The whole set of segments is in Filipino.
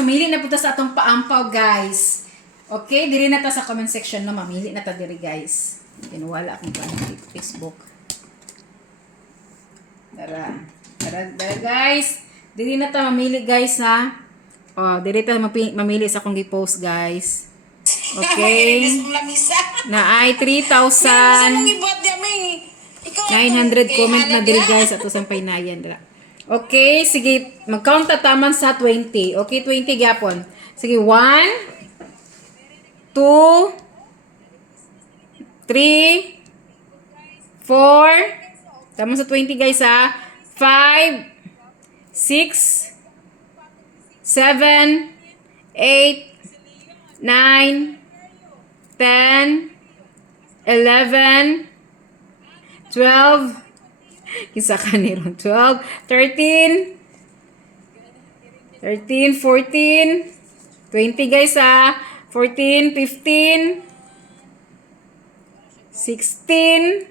mamili na punta sa atong paampaw, guys. Okay, diri na ta sa comment section no, mamili na ta diri, guys. Kinuwala akong Facebook. Tara, guys. Diri na ta mamili, guys, ha. Oh, diri ta mamili sa akong gi-post, guys. Okay. Na ay 3,900 comment na diri, guys, ato sampay nayan dira. Okay, sige, mag-count ta taman sa 20. Okay, 20 gyapon. Sige, 1 2 3 4 taman sa 20, guys, ha. 5 6 7 8 9 10 11 12 Kisa ka niron. 12, 13, 14, 20, guys, ha. 14, 15, 16,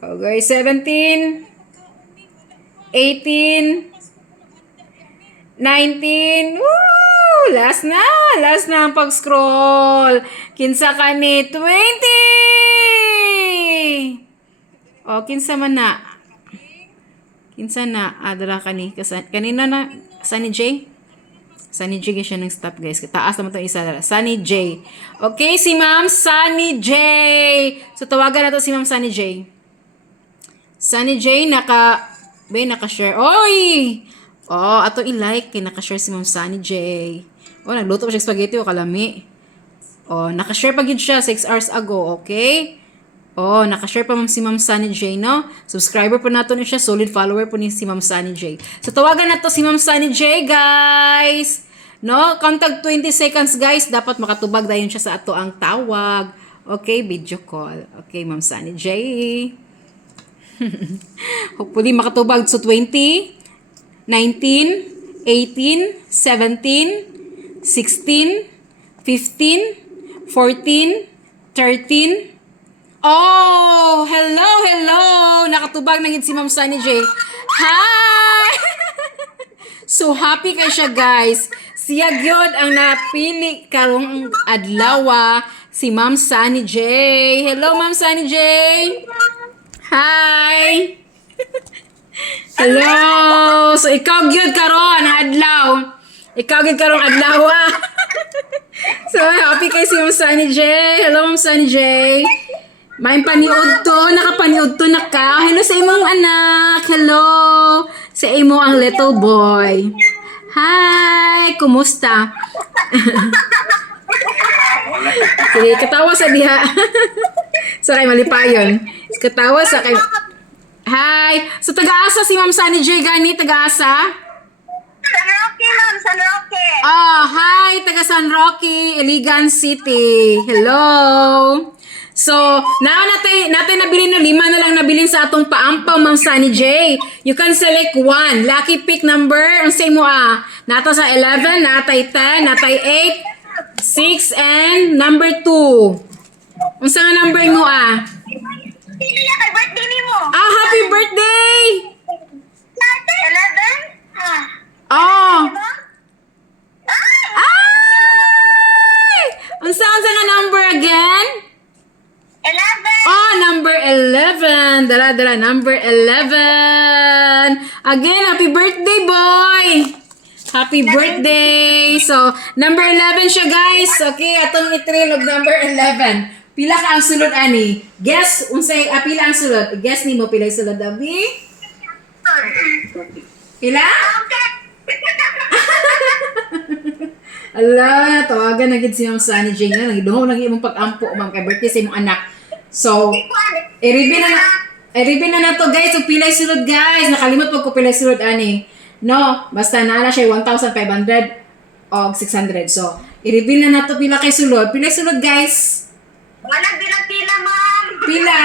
okay, 17, 18, 19, woo! Last na ang pag-scroll. Kinsa ka ni 20! O, kinsa man na. Kinsa na. Adara ka ni. Kanina na. Sunny J? Sunny J siya ng stop, guys. Taas naman itong isa. Sunny J. Okay, si Ma'am Sunny J. So, tawagan na to si Ma'am Sunny J. Sunny J, naka-share. Oy! Oh, ato i-like. Naka-share si Ma'am Sunny J. Oh, nagluto pa siya spaghetti o kalami. Oh, naka-share pa yun siya 6 hours ago. Okay? Oh, nakashare pa si Ma'am Sunny J, no? Subscriber po nato niya siya, solid follower po ni si Ma'am Sunny J. So, tawagan na to si Ma'am Sunny J, guys! No? Countag 20 seconds, guys. Dapat makatubag dayon siya sa ato ang tawag. Okay, video call. Okay, Ma'am Sunny J. Hopefully, makatubag. So, 20, 19, 18, 17, 16, 15, 14, 13, oh, hello. Nakatubag na gid si Ma'am Sunny J. Hi! So happy kay siya, guys. Siya gyud ang napili karong adlaw, si Ma'am Sunny J. Hello, Ma'am Sunny J. Hi. Hello. So ikaw gyud karon adlaw. So happy kay si Ma'am Sunny J. Hello, Ma'am Sunny J. May paniud to, nakapaniud to na ka. Hello sa imong anak. Hello sa imo ang little boy. Hi, kumusta? Sige, katawa sa diha. Sorry, malipayon. Katawa sa kay. Hi. So taga-asa si Ma'am Sunny J gani, taga-asa? San Roque, ma'am. San Roque. Oh, hi. Taga San Roque, Iligan City. Hello. So, natin nabili na 5 na lang nabilin sa atong paampaw, Ma'am Sunny J. You can select 1. Lucky pick number. Ang say mo Nato sa 11, natay 10, natay 8, 6, and number 2. Unsa nga number mo Pili na kay birthday ni mo. Happy birthday! Natay 11. Oh. Diba? Ay! Unsa nga number again? 11. Oh, number 11. Dala, number 11. Again, happy birthday, boy! Happy birthday! So, number 11 siya, guys. Okay, atong itrilog number 11. Pila ka ang sulod, ani? Guess, pila ang sulod? Guess ni mo, pila yung sulod, Abi? Pila? Ala, tawagan na gid si Ma'am Sunny J nga. Nagidungaw lagi imong pag-ampo, ma'am, kay birthday sa imong anak. So, i-reveal na to, guys. So, pilay sulod, guys. Nakalimot po ko pilay sulod, ani. No, basta naala siya 1,500 o 600. So, i-reveal na to pila kay sulod. Pilay sulod, guys. Walang bilang-pila, ma'am. Pila.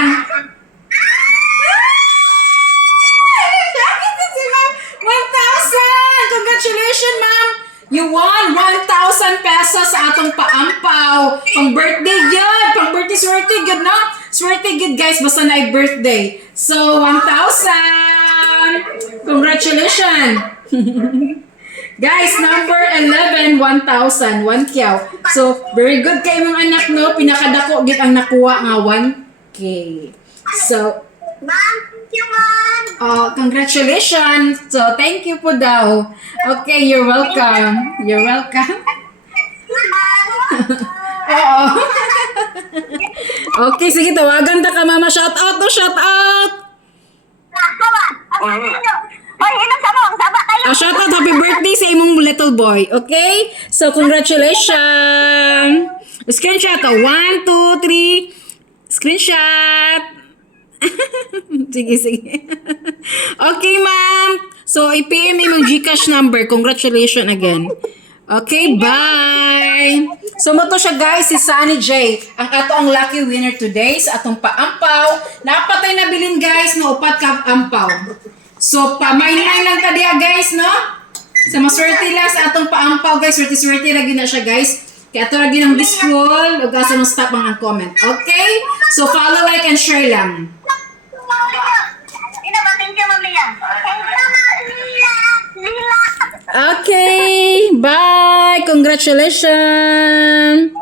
1,000! Congratulations, ma'am! You won 1,000 pesos sa atong paampaw. Pang birthday yun. Pang birthday swerte good, no? Swerte good, guys. Basta na ay birthday. So, 1,000! Congratulations! Guys, number 11, 1,000, 1 kyaw. So, very good kay mong anak, no? Pinakadako gid ang nakuha nga 1K. So, Ma'am, thank you, ma'am. congratulations. So, thank you po daw. Okay, you're welcome. You're welcome. Oo. Okay, sige, tawagan ta ka, mama. Shout out to shout out. Oy, inom sa mo, saba kayo. Shout out, happy birthday sa imong little boy. Okay? So, congratulations. Screenshot. 1, 2, 3. Screenshot. Sige, sige. Okay, ma'am. So, i-PM imong GCash number. Congratulations again. Okay, bye. So, mo to siya, guys, si Sunny J. Ang ato ang lucky winner today sa atong paampaw. Napatay na bilin, guys, no? Upat ka ampaw. So, pamainay lang ta diya, guys, no? Sa maswerte lang sa atong paampaw, guys. Swerte-swerte lagi na siya, guys. Kaya ito lagi ng blissful. Huwag asa ng stop ang comment. Okay? So, follow, like, and share lang. Ina ba, thank you, ma'am Liam. Thank you, ma'am Lila. Okay. Bye. Congratulations.